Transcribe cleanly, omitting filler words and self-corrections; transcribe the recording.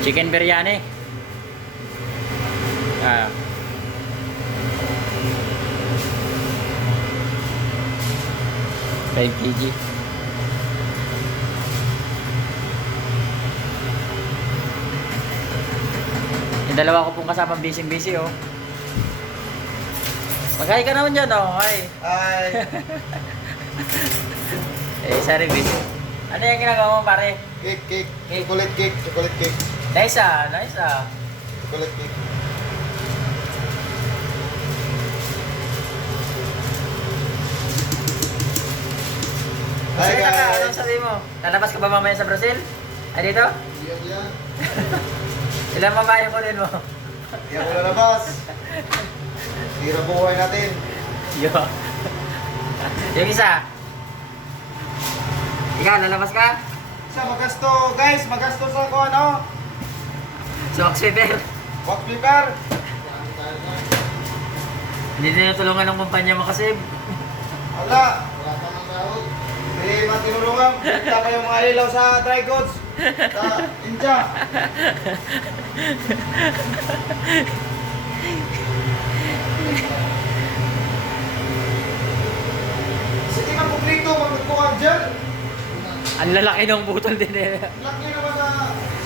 Chicken biryani. Ah. Five kg. Yung dalawa ko pong kasamang busy oh. Mag-hi ka naman dyan oh. Hi. Ay, Sorry busy. Ano yung ginagawa mo pare? cake. Chocolate cake. Nice ah. Chocolate cake. Hi Sige ka, guys. anong sabi mo? Lalabas ka ba mamaya sa Brazil? Ay dito? Yan. Ilang mamaya ko rin mo? Hindi ako lalabas. Hirap buhay natin. Yo. Yung isa. Ikaw, lalabas ka? Isa magasto, guys. Magasto sa ako, ano? So, Oxyper. Wax paper. Hindi din natulungan ng kumpanya mo kasi. Wala. Wala pa ng tawag. Hindi matinulungan. Kita pa yung mga ilaw sa dry goods. Sa India. Sige nga kumplito, magbukuhan dyan. Ang lalaki ng butol din eh. Laki naman na